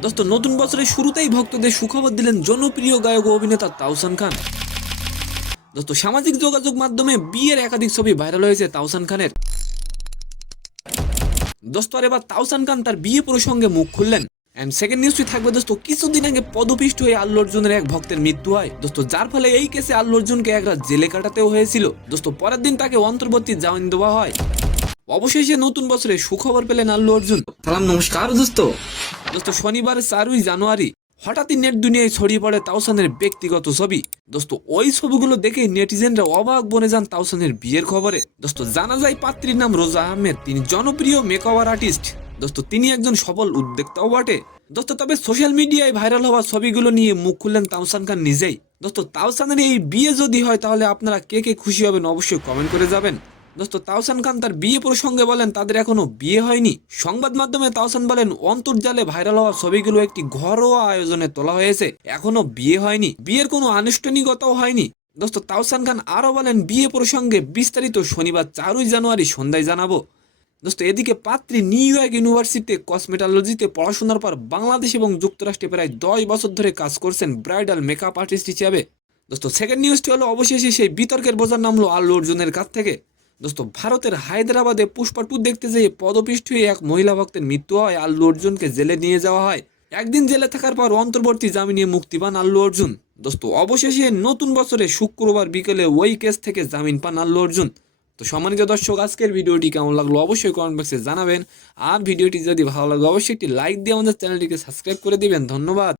দোস্ত নতুন বছরের শুরুতেই ভক্তদের সুখবর দিলেন জনপ্রিয় গায়ক ও অভিনেতা তাওসান খান। দোস্ত সামাজিক যোগাযোগ মাধ্যমে বিয়ের একাধিক ছবি ভাইরাল হয়েছে তাওসান খানের। দোস্ত আর এবার তাওসান খান তার বিয়ে প্রসঙ্গে মুখ খুললেন। এন্ড সেকেন্ড নিউজটি থাকবে দোস্ত, কিছুদিন আগে পদপিষ্ট হয়ে আল্লু অর্জুনের এক ভক্তের মৃত্যু হয় দোস্ত, যার ফলে এই কেসে আল্লু অর্জুনকে এক রাত জেলে কাটাতেও হয়েছিল দোস্ত। পরের দিন তাকে অন্তর্বর্তী জামিন দেওয়া হয়। অবশেষে নতুন বছরে সুখবর পেলেন আল্লু অর্জুন। সালাম নমস্কার দোস্ত। দোস্ত শনিবার 4 জানুয়ারি হঠাৎই নেট দুনিয়ায় ছড়িয়ে পড়ে তাওসানের ব্যক্তিগত ছবি দোস্ত। ওই ছবিগুলো দেখে নেটিজেনরা অবাক বনে যান তাওসানের বিয়ের খবরে দোস্ত। জানা যায় পাত্রীর নাম রোজা আহমেদ, তিনি জনপ্রিয় মেকওভার আর্টিস্ট দোস্ত। তিনি একজন সফল উদ্যোক্তাও বটে দোস্ত। তবে সোশ্যাল মিডিয়ায় ভাইরাল হওয়া ছবিগুলো নিয়ে মুখ খুললেন তাওসান খান নিজেই দোস্ত। তাওসানের এই বিয়ে যদি হয় তাহলে আপনারা কে কে খুশি হবেন অবশ্যই কমেন্ট করে যাবেন দোস্ত। তাওসান খান তার বিয়ে প্রসঙ্গে বলেন তাদের এখনো বিয়ে হয়নি। সংবাদ মাধ্যমে তাওসান বলেন অন্তর্জালে ভাইরাল হওয়া ছবিগুলো একটি ঘরোয়া আয়োজনে তোলা হয়েছে, এখনো বিয়ে হয়নি, বিয়ের কোনো আনুষ্ঠানিকতাও হয়নি দোস্ত। তাওসান খান আরো বলেন বিয়ে প্রসঙ্গে বিস্তারিত শনিবার 4 জানুয়ারি সন্ধ্যায় জানাবো দোস্ত। এদিকে পাত্রী নিউ ইয়র্ক ইউনিভার্সিটিতে কসমেটোলজিতে পড়াশোনার পর বাংলাদেশ এবং যুক্তরাষ্ট্রে প্রায় 10 বছর ধরে কাজ করছেন ব্রাইডাল মেকআপ আর্টিস্ট হিসেবে দোস্ত। সেকেন্ড নিউজটি হলো অবশেষে সেই বিতর্কের বোঝা নামলো আল্লু অর্জুনের কাছ থেকে দোস্ত। ভারতের হায়দ্রাবাদে পুষ্পা 2 দেখতে যেয়ে পদপিষ্ট হয়ে এক মহিলা ভক্তের মৃত্যু হয়। আল্লু অর্জুনকে জেলে নিয়ে যাওয়া হয়। একদিন জেলে থাকার পর অন্তর্বর্তী জামিনে মুক্তি পান আল্লু অর্জুন দোস্ত। অবশেষে নতুন বছরে শুক্রবার বিকেলে ওই কেস থেকে জামিন পান আল্লু অর্জুন। তো সম্মানিত দর্শক, আজকের ভিডিওটি কেমন লাগলো অবশ্যই কমেন্ট বক্সে জানাবেন। আর ভিডিওটি যদি ভালো লাগে অবশ্যই একটি লাইক দিয়ে আমাদের চ্যানেলটিকে সাবস্ক্রাইব করে দিবেন। ধন্যবাদ।